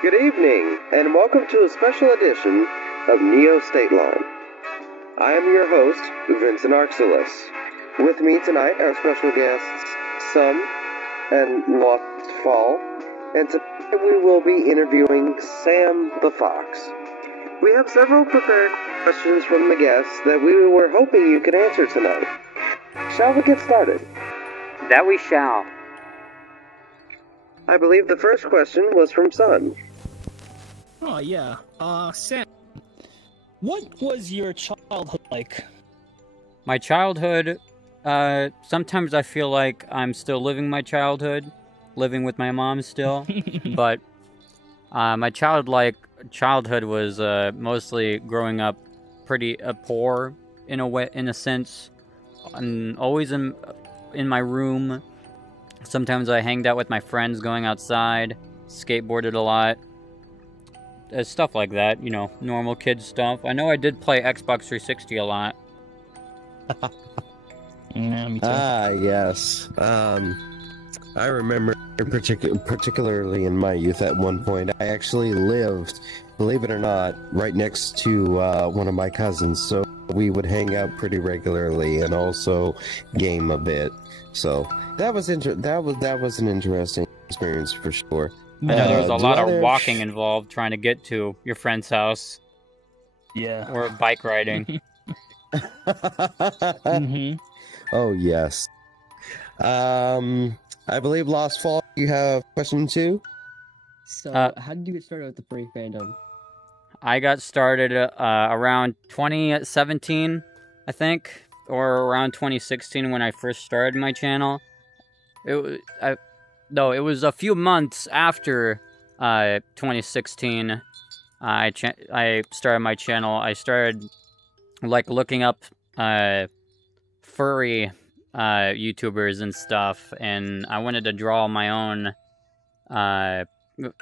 Good evening, and welcome to a special edition of Neo State Line. I am your host, Vincent Arxelis. With me tonight are special guests Sun and Lost Fall, and tonight we will be interviewing Sam the Fox. We have several prepared questions from the guests that we were hoping you could answer tonight. Shall we get started? That we shall. I believe the first question was from Sun. Oh, yeah. Sam, what was your childhood like? My childhood, sometimes I feel like I'm still living my childhood, living with my mom still, but my childhood was mostly growing up pretty poor in a sense. I'm always in my room. Sometimes I hanged out with my friends, going outside, skateboarded a lot. Stuff like that, you know, normal kid stuff. I know I did play Xbox 360 a lot. Yeah, me too. Yes. I remember particularly in my youth at one point, I actually lived, believe it or not, right next to one of my cousins, so we would hang out pretty regularly and also game a bit. So that was an interesting experience for sure. I know there was a lot of walking involved trying to get to your friend's house. Yeah. Or bike riding. Mm-hmm. Oh, yes. I believe Lost Fall, you have question 2? So, how did you get started with the furry fandom? I got started around 2017, I think, or around 2016 when I first started my channel. It was a few months after 2016. I started my channel. I started looking up furry YouTubers and stuff, and I wanted to draw my own. I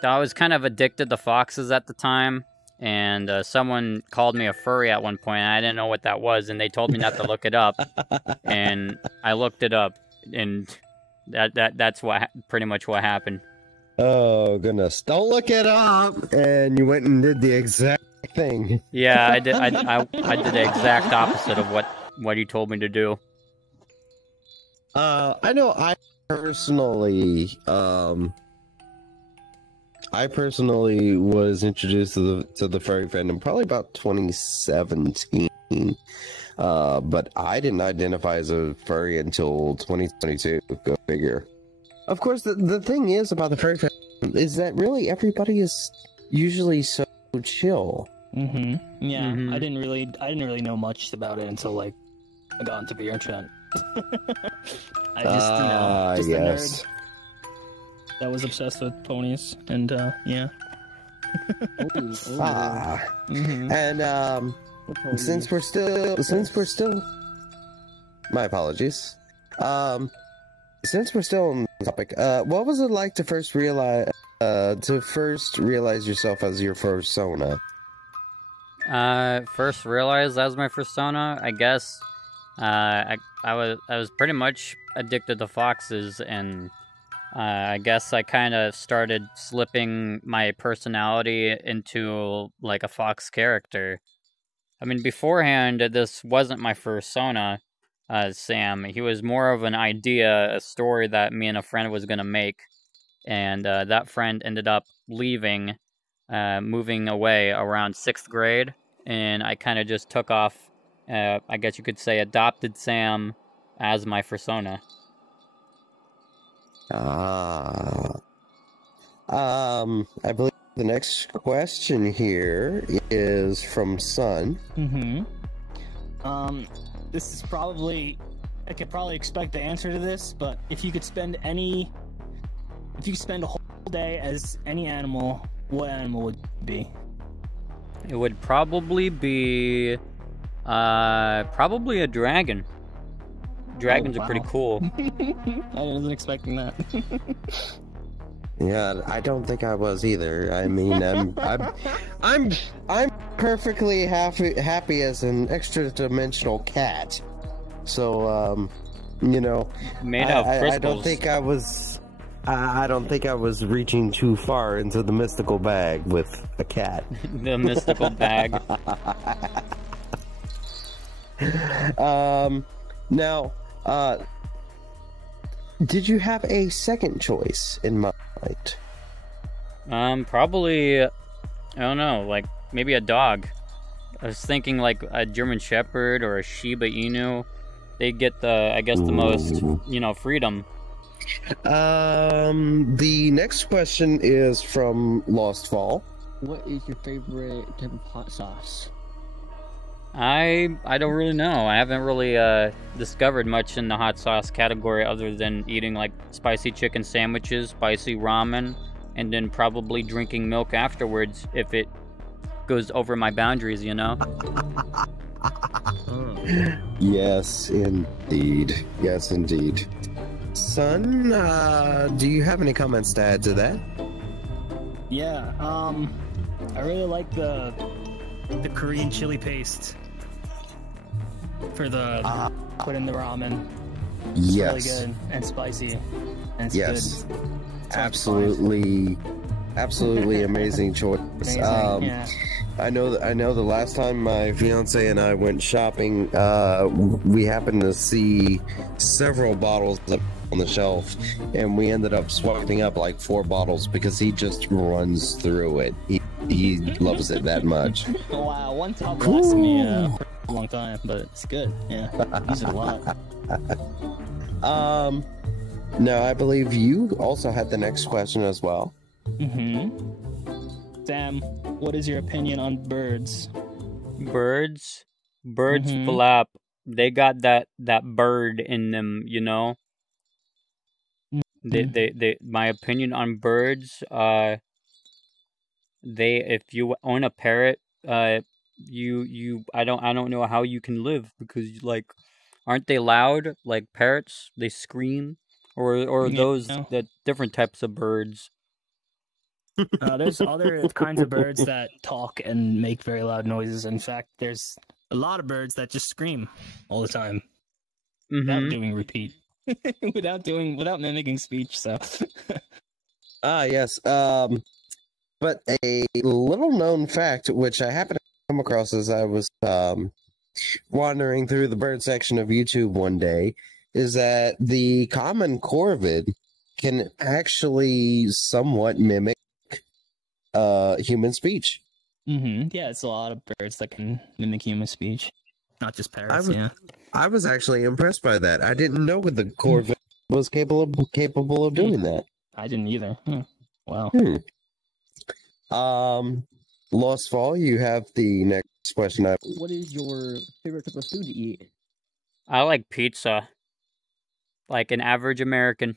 was kind of addicted to foxes at the time, and someone called me a furry at one point, and I didn't know what that was, and they told me not to look it up, and I looked it up, and that's pretty much what happened. Oh goodness! Don't look it up. And you went and did the exact thing. Yeah, I did. I did the exact opposite of what you told me to do. I know. I personally was introduced to the furry fandom probably about 2017. But I didn't identify as a furry until 2022. Go figure. Of course, the thing is about the furry fandom is that really everybody is usually so chill. Mm-hmm. Yeah, Mm-hmm. I didn't really know much about it until I got into the internet. I just, just a nerd that was obsessed with ponies, and yeah. Mm-hmm. And since we're still, my apologies. Since we're still on the topic, what was it like to first realize yourself as your persona? First realized as my persona, I guess. I was pretty much addicted to foxes, and I guess I kind of started slipping my personality into like a fox character. I mean, beforehand, this wasn't my persona, Sam. He was more of an idea, a story that me and a friend was going to make. And that friend ended up leaving, moving away around 6th grade. And I kind of just took off, I guess you could say, adopted Sam as my persona. I believe the next question here is from Sun. Mm-hmm. This is probably... I could probably expect the answer to this, but if you could spend a whole day as any animal, what animal would it be? It would probably be... probably a dragon. Dragons are pretty cool. I wasn't expecting that. Yeah, I don't think I was either. I mean, I'm perfectly happy as an extra-dimensional cat. So, you know, Made of crystals. I don't think I was I don't think I was reaching too far into the mystical bag with a cat. The mystical bag. Now, did you have a second choice in mind? Probably, I don't know, like, maybe a dog. I was thinking, like, a German Shepherd or a Shiba Inu. They get the, I guess, the most, you know, freedom. The next question is from Lost Fall. What is your favorite type of hot sauce? I don't really know. I haven't really discovered much in the hot sauce category other than eating like spicy chicken sandwiches, spicy ramen, and then probably drinking milk afterwards if it goes over my boundaries, you know? Yes, indeed. Yes, indeed. Son, do you have any comments to add to that? Yeah, I really like the Korean chili paste for the put in the ramen. It's really good and spicy. And it's good. Absolutely amazing choice. Amazing, yeah. I know the last time my fiance and I went shopping, we happened to see several bottles up on the shelf, and we ended up swiping up like 4 bottles because he just runs through it. He loves it that much. Wow, one top lasted me for a long time, but it's good. Yeah, use it a lot. Now I believe you also had the next question as well. Sam, what is your opinion on birds? Birds flap. They got that bird in them, you know? They my opinion on birds, if you own a parrot, I don't know how you can live, because like, aren't they loud like parrots? They scream, or those the different types of birds. There's other kinds of birds that talk and make very loud noises. In fact, there's a lot of birds that just scream all the time without doing repeat, without mimicking speech. So, yes. But a little known fact, which I happened to come across as I was wandering through the bird section of YouTube one day, is that the common corvid can actually somewhat mimic human speech. Yeah, it's a lot of birds that can mimic human speech, not just parrots. I was actually impressed by that. I didn't know the corvid was capable of doing that. I didn't either. Wow. Lost Fall, you have the next question. What is your favorite type of food to eat? I like pizza, like an average American.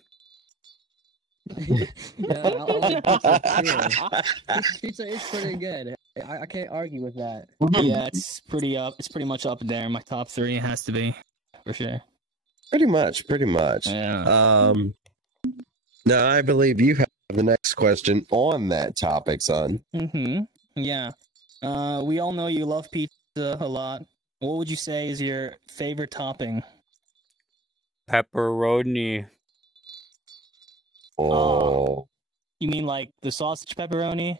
Yeah, I like pizza too. Pizza is pretty good. I can't argue with that. Yeah, it's pretty much up there. My top 3 has to be, for sure. Pretty much. Yeah. Now I believe you have the next question on that topic, son. Yeah. We all know you love pizza a lot. What would you say is your favorite topping? Pepperoni. Oh. You mean like the sausage pepperoni?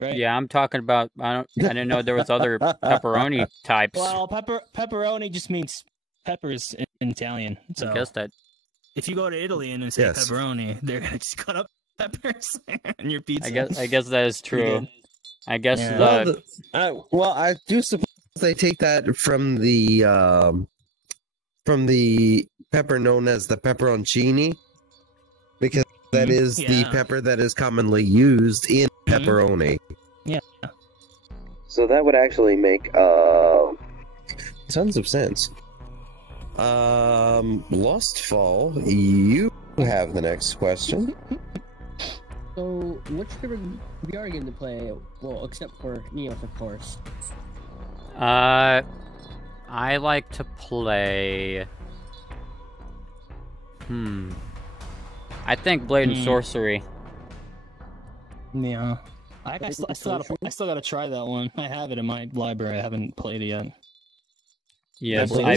Right? Yeah, I'm talking about. I didn't know there was other pepperoni types. Well, pepperoni just means peppers in Italian. So I guess that. If you go to Italy and say pepperoni, they're gonna just cut up peppers in your pizza. I guess that is true. I guess well, I do suppose they take that from the pepper known as the pepperoncini, because that is the pepper that is commonly used in pepperoni. Yeah. So that would actually make tons of sense. Lost Fall, you have the next question. So, what's your favorite VR game to play? Well, except for Neos, of course. I like to play. I think Blade and Sorcery. Yeah. I still gotta try that one. I have it in my library. I haven't played it yet. Yes, I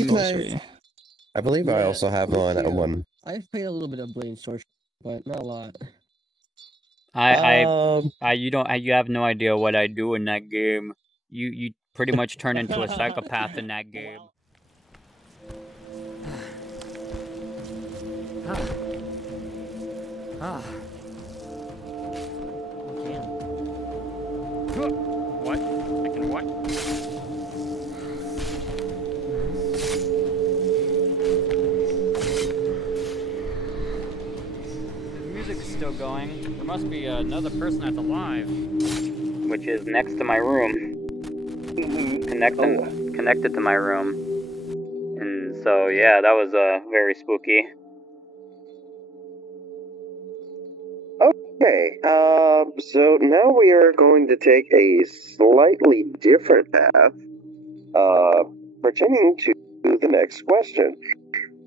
believe I also have one. I've played a little bit of Blade and Sorcery, but not a lot. You have no idea what I do in that game. You pretty much turn into a psychopath in that game. What? I can what? The music's still going. There must be another person that's alive. Which is next to my room. Connected to my room. And so, yeah, that was very spooky. Okay, so now we are going to take a slightly different path, pertaining to the next question.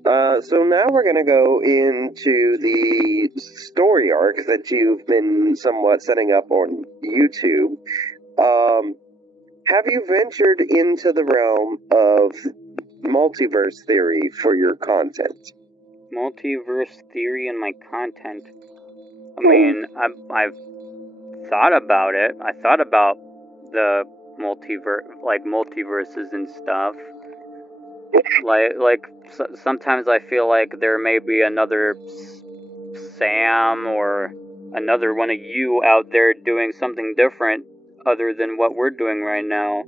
So now we're going to go into the story arc that you've been somewhat setting up on YouTube. Have you ventured into the realm of multiverse theory for your content? Multiverse theory in my content? I mean, I've thought about it. I thought about the multiverses and stuff. Sometimes I feel like there may be another Sam or another one of you out there doing something different other than what we're doing right now.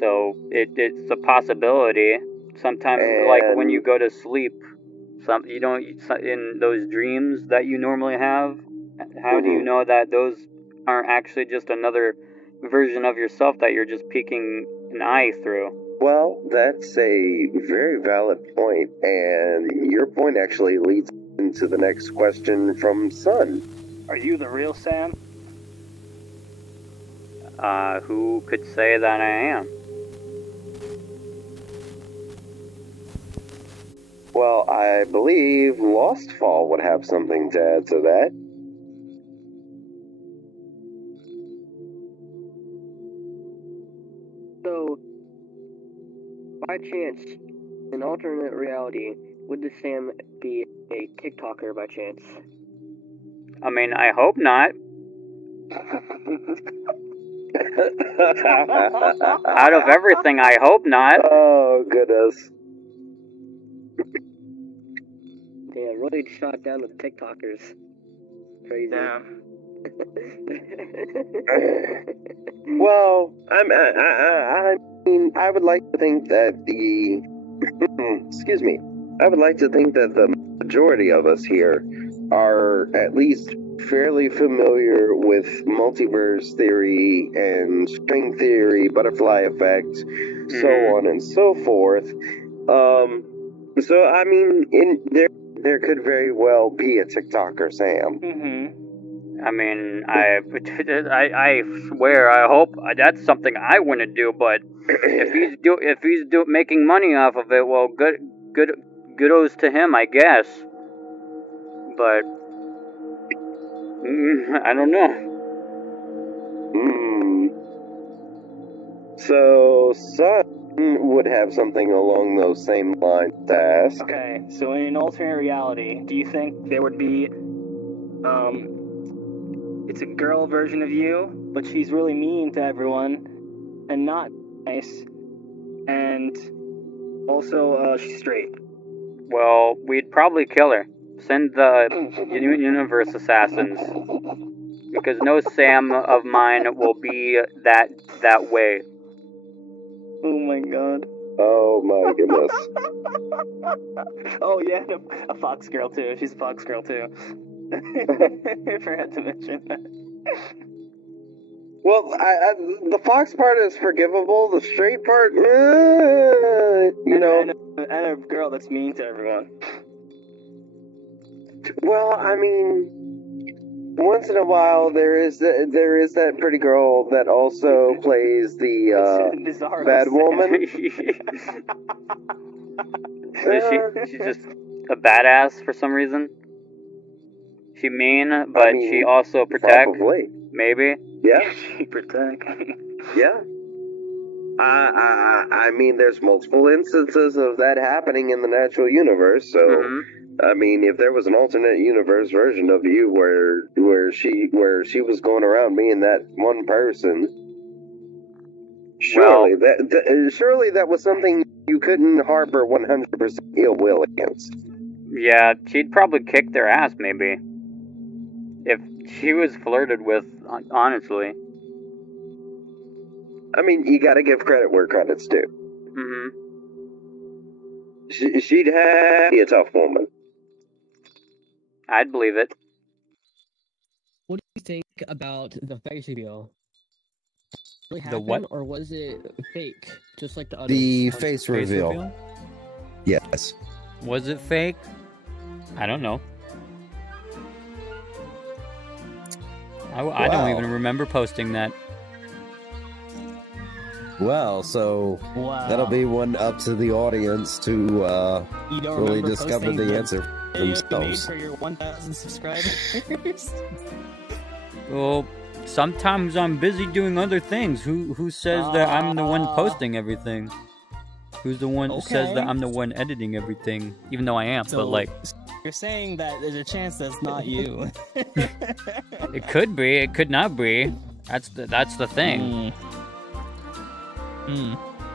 So it's a possibility. Sometimes, like when you go to sleep, in those dreams that you normally have, how do you know that those aren't actually just another version of yourself that you're just peeking an eye through? Well, that's a very valid point, and your point actually leads into the next question from Sun. Are you the real Sam? Who could say that I am? Well, I believe Lostfall would have something to add to that. So, by chance, in alternate reality, would the Sam be a TikToker by chance? I mean, I hope not. Out of everything, I hope not. Oh, goodness. Yeah, really shot down with TikTokers. Crazy. Yeah. Well, I mean, I would like to think that excuse me. I would like to think that the majority of us here are at least fairly familiar with multiverse theory and string theory, butterfly effect, so on and so forth. So I mean, there could very well be a TikToker, Sam. I mean, I swear, I hope that's something I want to do. But if he's making money off of it, well, kudos to him, I guess. But I don't know. So Sun would have something along those same lines to ask. Okay, so in an alternate reality, do you think there would be, it's a girl version of you, but she's really mean to everyone, and not nice, and also, she's straight? Well, we'd probably kill her. Send the universe assassins. Because no Sam of mine will be that way. Oh my god. Oh my goodness. Oh yeah, a fox girl too. She's a fox girl too. I forgot to mention that. Well, the fox part is forgivable. The straight part, you know. And a girl that's mean to everyone. Well, I mean, once in a while there is that pretty girl that also plays the bad woman. She's just a badass for some reason. She mean, but she also protect. Probably. Maybe. Yeah. She protect. Yeah. I mean, there's multiple instances of that happening in the natural universe, so... I mean, if there was an alternate universe version of you where she was going around being that one person, surely that was something you couldn't harbor 100% ill will against. Yeah, she'd probably kick their ass, maybe. If she was flirted with, honestly. I mean, you gotta give credit where credit's due. She'd have to be a tough woman. I'd believe it. What do you think about the face reveal? Really The what? Or was it fake? Just like the other. The face reveal. Yes. Was it fake? I don't know. I don't even remember posting that. Well, so that'll be one up to the audience to really discover the answer for themselves. For your 1,000 subscribers. Well, sometimes I'm busy doing other things. Who says that I'm the one posting everything? Who's the one who says that I'm the one editing everything? Even though I am, so, but like... You're saying that there's a chance that's not you. It could be, it could not be. That's the thing.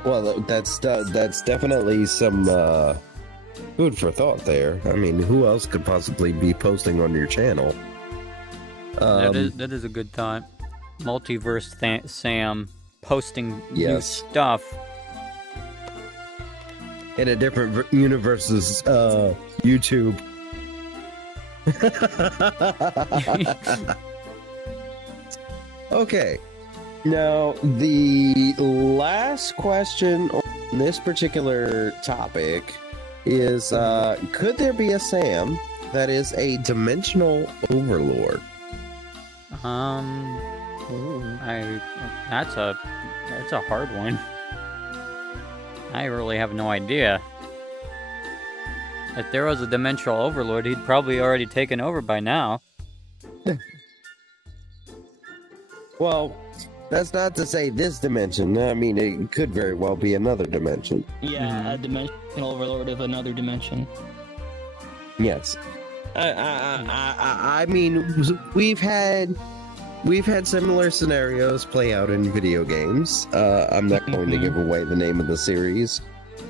Well, that's definitely some food for thought there. I mean, who else could possibly be posting on your channel? That is a good thought. Multiverse Sam posting new stuff. In a different universe's YouTube. Okay. Now, the last question on this particular topic is, could there be a Sam that is a dimensional overlord? That's a hard one. I really have no idea. If there was a dimensional overlord, he'd probably already taken over by now. Well, that's not to say this dimension. I mean, it could very well be another dimension. Yeah, a dimensional overlord of another dimension. Yes. I mean, we've had similar scenarios play out in video games. I'm not going to give away the name of the series,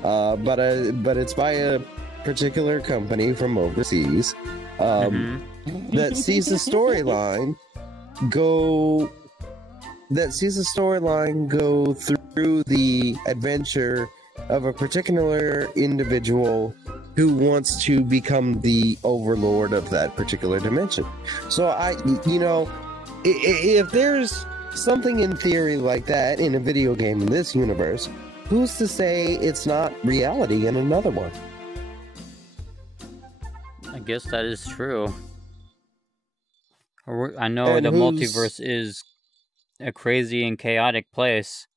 but it's by a particular company from overseas that sees the storyline go through the adventure of a particular individual who wants to become the overlord of that particular dimension. So if there's something in theory like that in a video game in this universe, who's to say it's not reality in another one? I guess that is true. I know the multiverse is a crazy and chaotic place.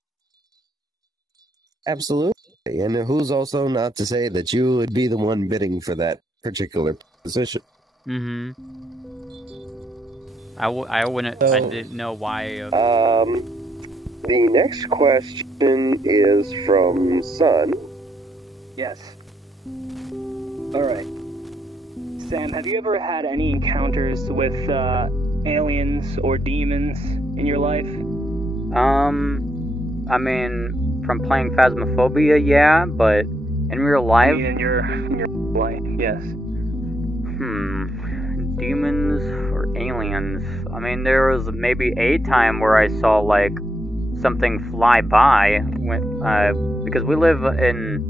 Absolutely. And who's also not to say that you would be the one bidding for that particular position? I wouldn't. I didn't know why. The next question is from Sun. Yes. Alright. Sam, have you ever had any encounters with aliens or demons in your life? I mean, from playing Phasmophobia, yeah, but in real life? In your life, yes. Demons or aliens? I mean, there was maybe a time where I saw, like, something fly by, because we live in,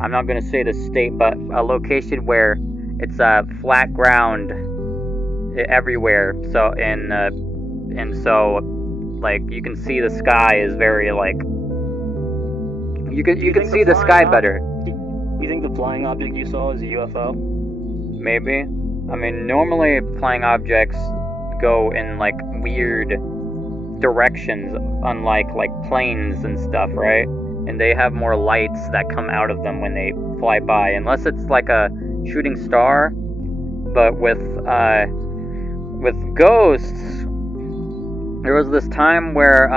I'm not going to say the state, but a location where it's flat ground everywhere, so, and so, like, you can see the sky is very, like, you can see the sky better. You think the flying object you saw is a UFO? Maybe. I mean, normally flying objects go in, like, weird directions, unlike, like, planes and stuff, right? And they have more lights that come out of them when they fly by, unless it's like a shooting star. But with ghosts, there was this time where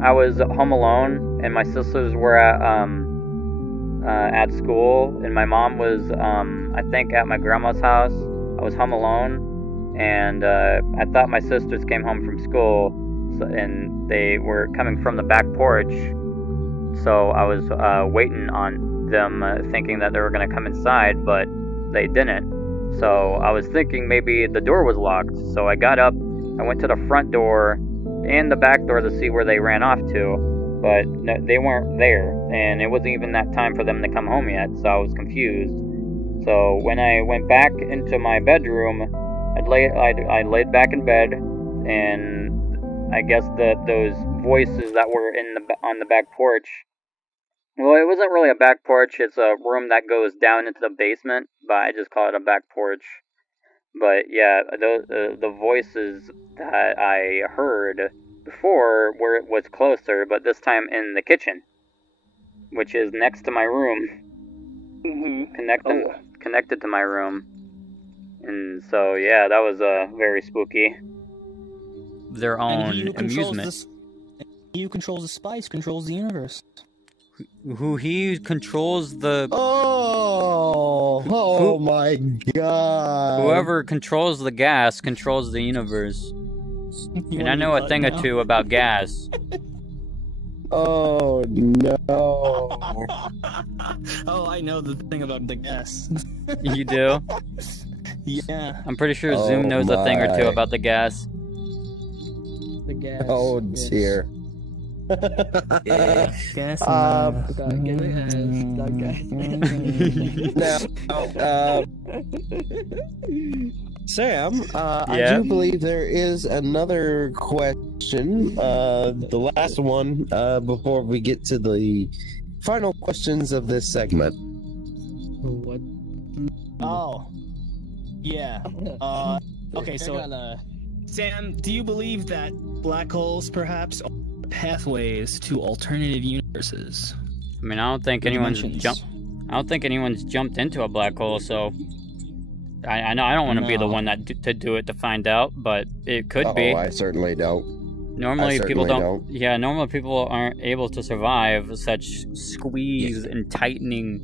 I was home alone, and my sisters were at school, and my mom was, I think, at my grandma's house. I was home alone, and I thought my sisters came home from school, and they were coming from the back porch, so I was waiting on them, thinking that they were going to come inside, but they didn't. So I was thinking maybe the door was locked, so I got up, I went to the front door and the back door to see where they ran off to, but no, they weren't there, and it wasn't even that time for them to come home yet, so I was confused. So when I went back into my bedroom, I laid back in bed, and I guess those voices that were on the back porch. Well, it wasn't really a back porch. It's a room that goes down into the basement, but I just call it a back porch. But yeah, the voices that I heard before was closer, but this time in the kitchen, which is next to my room, connected to my room. And so yeah, that was very spooky. Their own amusement. He who controls the spice controls the universe. Who he controls the... Oh my god. Whoever controls the gas controls the universe. And I know a thing or two about gas. Oh no. Oh, I know the thing about the gas. You do? Yeah. I'm pretty sure Zoom knows a thing or two about the gas. The gas. Oh dear. Yeah, gas. Now, Sam, I do believe there is another question, the last one, before we get to the final questions of this segment. What? Oh. Yeah. Okay, so, Sam, do you believe that black holes, perhaps, are pathways to alternative universes? I mean, I don't think anyone's jumped into a black hole, so I know I don't want to be the one to do it to find out, but it could be. I certainly don't. Normally people don't. Yeah, normally people aren't able to survive such squeeze and tightening.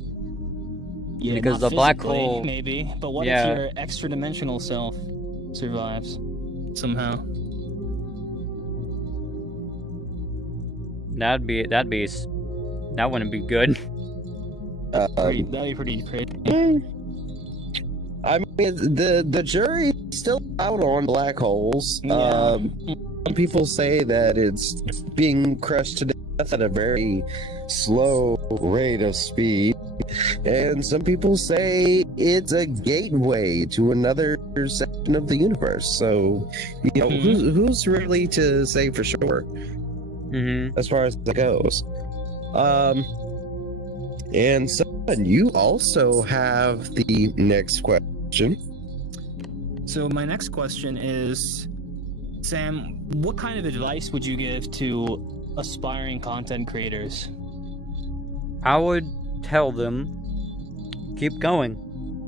Yeah, because the black hole, maybe. But what if your extra-dimensional self survives somehow? That wouldn't be good. That'd be pretty crazy. I mean, the jury's still out on black holes. Yeah. Some people say that it's being crushed to death at a very slow rate of speed, and some people say it's a gateway to another section of the universe. So, you know, who's really to say for sure? As far as that goes. And so you also have the next question. So my next question is, Sam, what kind of advice would you give to aspiring content creators? I would tell them, keep going,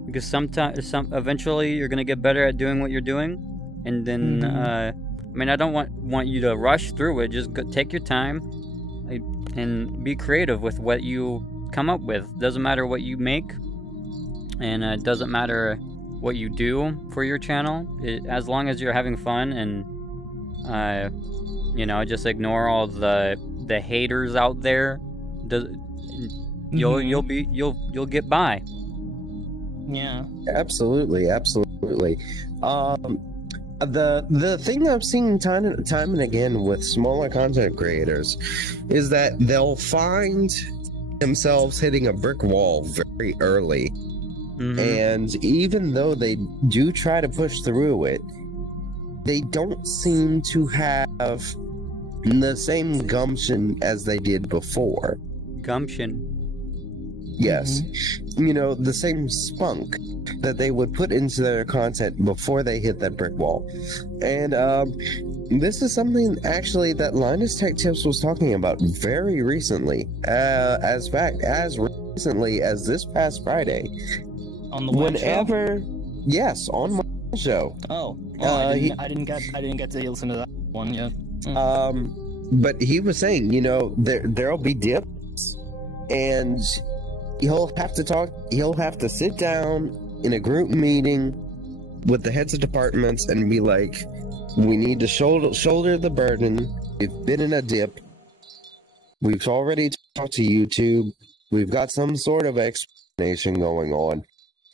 because eventually you're gonna get better at doing what you're doing, and then I mean, I don't want you to rush through it. Just take your time and be creative with what you come up with. Doesn't matter what you make, and it doesn't matter what you do for your channel, as long as you're having fun, and you know, just ignore all the haters out there. You'll get by. Yeah, absolutely. The thing I've seen time and again with smaller content creators is that they'll find themselves hitting a brick wall very early. And even though they do try to push through it, they don't seem to have the same gumption as they did before. Gumption? Yes. You know, the same spunk that they would put into their content before they hit that brick wall. And this is something actually that Linus Tech Tips was talking about very recently. As recently as this past Friday. On the web show? Yes, on my show. Oh, I didn't get to listen to that one yet. but he was saying, you know, there'll be dips, and he'll have to sit down in a group meeting with the heads of departments and be like, we need to shoulder the burden. We've been in a dip. We've already talked to YouTube. We've got some sort of explanation going on,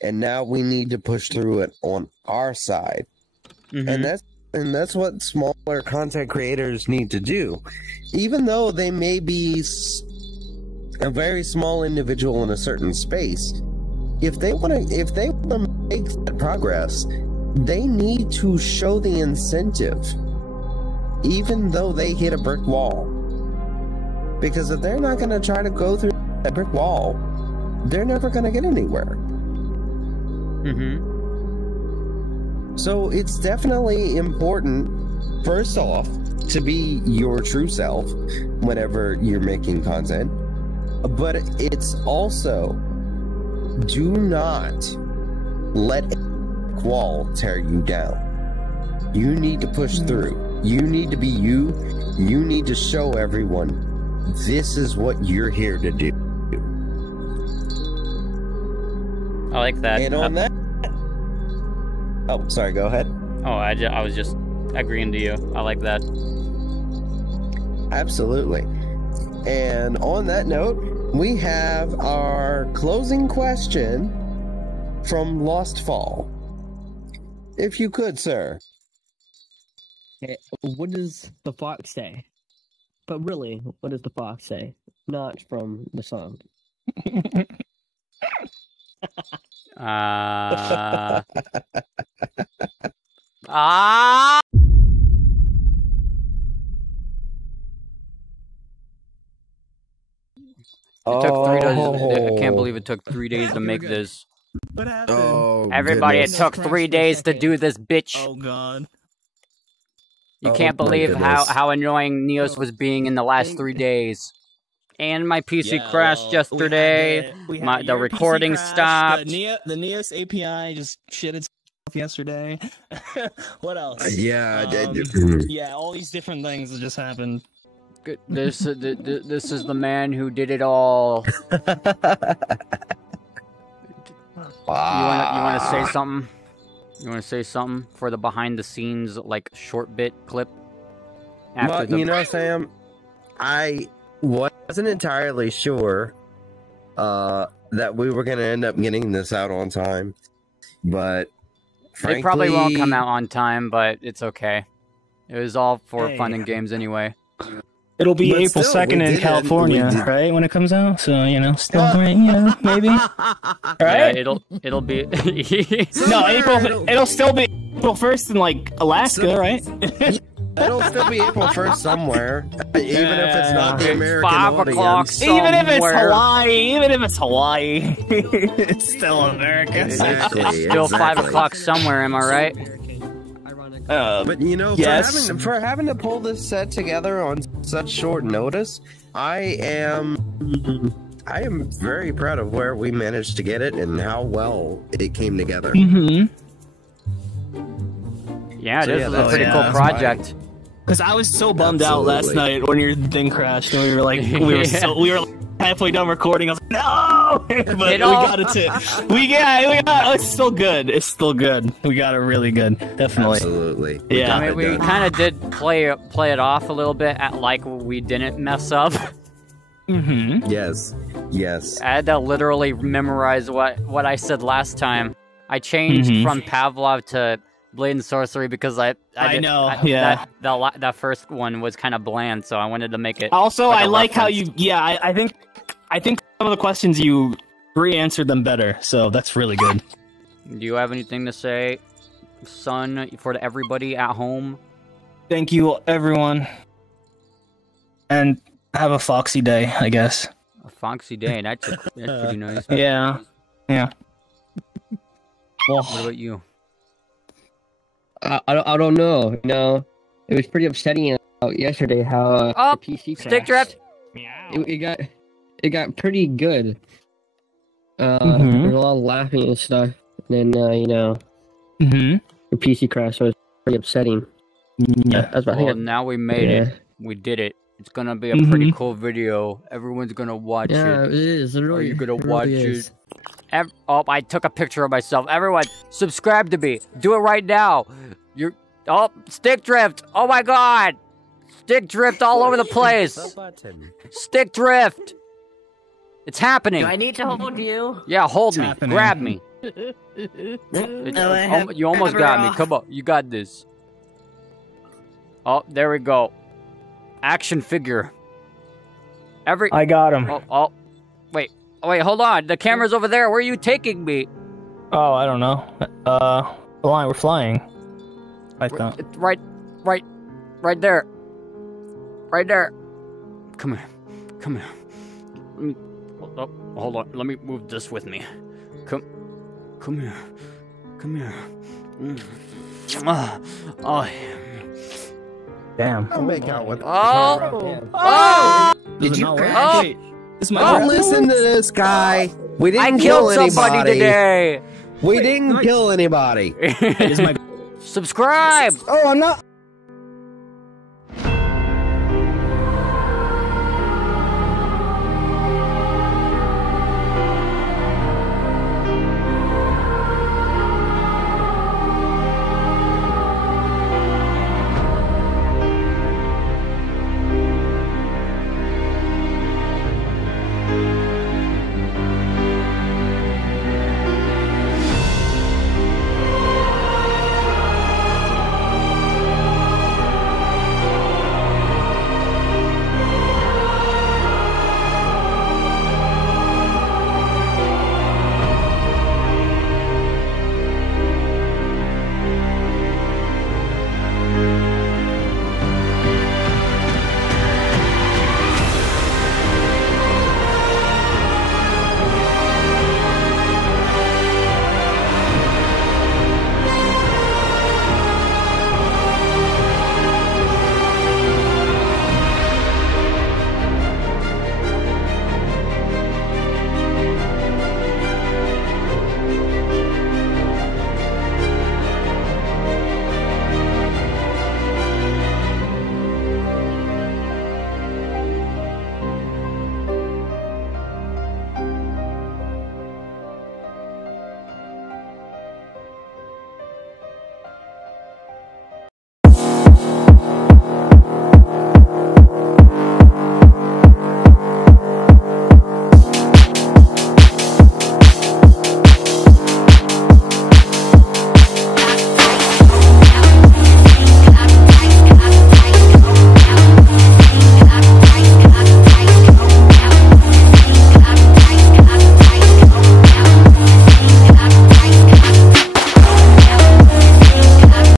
and now we need to push through it on our side. And that's what smaller content creators need to do. Even though they may be a very small individual in a certain space, if they want to make that progress, they need to show the incentive, even though they hit a brick wall. Because if they're not going to try to go through that brick wall, they're never going to get anywhere. So it's definitely important, first off, to be your true self whenever you're making content. But it's also, do not let a wall tear you down. You need to push through. You need to be you. You need to show everyone this is what you're here to do. I like that. And on that... Oh, sorry, go ahead. Oh, I was just agreeing to you. I like that. Absolutely. And on that note, we have our closing question from Lost Fall. If you could, sir. Okay, what does the fox say? But really, what does the fox say? Not from the song. It took 3 days. I can't believe it took 3 days to make this. What happened? Oh, Everybody, goodness. it took 3 days to do this, bitch. Oh god. You can't believe goodness. how annoying Neos was being in the last 3 days. And my PC crashed yesterday. The recording stopped. The Neos API just shit itself yesterday. What else? Yeah, Yeah, all these different things that just happened. This is the man who did it all. You want to say something? You want to say something for the behind the scenes like short bit clip? Well, you know, Sam, I wasn't entirely sure that we were going to end up getting this out on time, but frankly, it probably won't come out on time, but it's okay. It was all for fun and games anyway. It'll be But April still, 2nd in California, right? When it comes out, so you know, still right, you know, maybe. Right? Yeah, it'll be. No, it'll still be April 1st in like Alaska, right? It'll still be April 1st somewhere, even if it's not the American 5 o'clock audience. Even if it's somewhere. Hawaii, it's still America. Exactly, Still 5 o'clock somewhere, am I right? But you know, Yes. for having to pull this set together on such short notice, I am very proud of where we managed to get it and how well it came together. Mm-hmm. Yeah, So, this yeah, is a that's- pretty yeah, cool that's project. Because I was so bummed out last Absolutely. night when your thing crashed, and we were like, we were halfway done recording. I was like, no, but we got it. It's still good. It's still good. We got it really good. Definitely. Absolutely. Yeah. I mean, we kind of did play it off a little bit at like we didn't mess up. Mm-hmm. Yes. Yes. I had to literally memorize what I said last time. I changed from Pavlov to Blade and Sorcery because I know, yeah. That first one was kind of bland, so I wanted to make it. Also, like I a like how reference. you. Yeah, I think some of the questions you re-answered them better. So that's really good. Do you have anything to say, son, for everybody at home? Thank you, everyone, and have a foxy day, I guess. A foxy day. That's pretty nice. Yeah. Well, What about you? I don't know. You know, it was pretty upsetting yesterday how Oh, the PC stick crashed. drift. It got pretty good. There Mhm. was a lot of laughing and stuff. And then you know, Mm-hmm. the PC crash was pretty upsetting. Yeah. That's what I Well, think. now we made it. We did it. It's gonna be a pretty cool video. Everyone's gonna watch it. Yeah, it is. It really, Are you gonna it watch really it? is. Oh, I took a picture of myself. Everyone, subscribe to me. Do it right now. Oh, stick drift. Oh my god. Stick drift all over the place. Stick drift. It's happening. Do I need to hold you? Yeah, hold me. happening. Grab me. You almost got me. Come on. You got this. Oh, there we go. Action figure. I got him. Oh, wait, hold on. The camera's over there. Where are you taking me? Oh, I don't know. We're flying. I thought. It's right there. Right there. Come here. Let me, hold on. Let me move this with me. Come here. Oh. Damn. I'll make out with. Did you crash? Wait, this is my Don't listen to this guy. We I didn't killed kill somebody anybody. today. We didn't kill anybody. It is my Subscribe. Oh, I'm not.